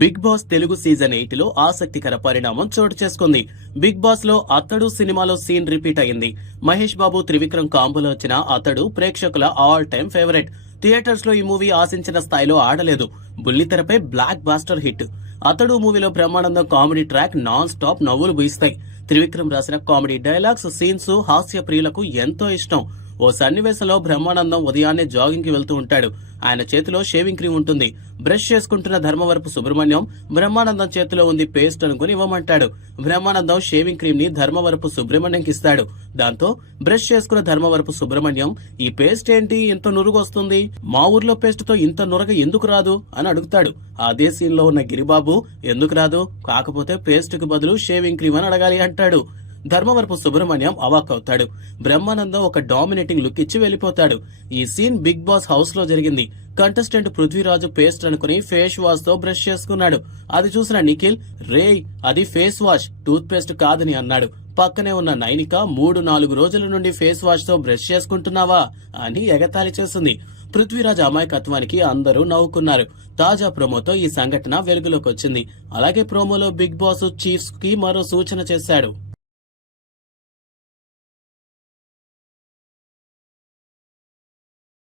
Big Boss Telugu season ఎయిట్లో ఆసక్తికర పరిణామం చోటు చేసుకుంది. బిగ్ బాస్లో అతడు సినిమాలో సీన్ రిపీట్ అయింది. మహేష్ బాబు త్రివిక్రమ్ కాంబోలో వచ్చిన అతడు ప్రేక్షకుల ఆల్ టైమ్ ఫేవరెట్. థియేటర్స్లో ఈ మూవీ ఆశించిన స్థాయిలో ఆడలేదు. బుల్లితెరపై బ్లాక్ బాస్టర్ హిట్. అతడు మూవీలో Brahmanandam comedy track non stop నవ్వులు బూయిస్తాయి. త్రివిక్రమ్ రాసిన కామెడీ డైలాగ్స్ సీన్స్ హాస్య ప్రియులకు ఎంతో ఇష్టం. ఓ సన్నివేశంలో బ్రహ్మానందం ఉదయాన్నే జాగింగ్కి వెళ్తూ ఉంటాడు. ఆయన చేతిలో షేవింగ్ క్రీమ్ ఉంటుంది. బ్రష్ చేసుకుంటున్న ధర్మవరపు సుబ్రహ్మణ్యం బ్రహ్మానందం చేతిలో ఉంది పేస్ట్ అనుకుని ఇవ్వమంటాడు. బ్రహ్మానందం షేవింగ్ క్రీమ్ని ధర్మవరపు సుబ్రహ్మణ్యంకి ఇస్తాడు. దాంతో బ్రష్ చేసుకున్న ధర్మవరపు సుబ్రహ్మణ్యం ఈ పేస్ట్ ఏంటి? ఇంత నురుగు వస్తుంది మా ఊర్లో పేస్ట్తో ఇంత నురగ ఎందుకు రాదు? అని అడుగుతాడు. అదే సీన్లో ఉన్న గిరిబాబు ఎందుకు రాదు? కాకపోతే పేస్ట్కు బదులు షేవింగ్ క్రీమ్ అని అడగాలి అంటాడు. ధర్మవరపు సుబ్రహ్మణ్యం అవాక్ అవుతాడు బ్రహ్మానందం ఒక డామినేటింగ్ లుక్ ఇచ్చి వెళ్ళిపోతాడు. ఈ సీన్ బిగ్ బాస్ హౌస్లో జరిగింది. కంటెస్టెంట్ పృథ్వీరాజు పేస్ట్ అనుకుని ఫేస్ వాష్తో బ్రష్ చేసుకున్నాడు. అది చూసిన నిఖిల్ రేయ్ అది ఫేస్ వాష్ టూత్ పేస్ట్ కాదని అన్నాడు. పక్కనే ఉన్న నైనిక మూడు నాలుగు రోజుల నుండి ఫేస్ వాష్తో బ్రష్ చేసుకుంటున్నావా? అని ఎగతాళి చేసింది పృథ్వీరాజ్ అమాయకత్వానికి అందరూ నవ్వుకున్నారు. తాజా ప్రోమోతో ఈ సంఘటన వెలుగులోకి వచ్చింది. అలాగే ప్రోమోలో బిగ్ బాస్ చీఫ్స్కి మరో సూచన చేశాడు.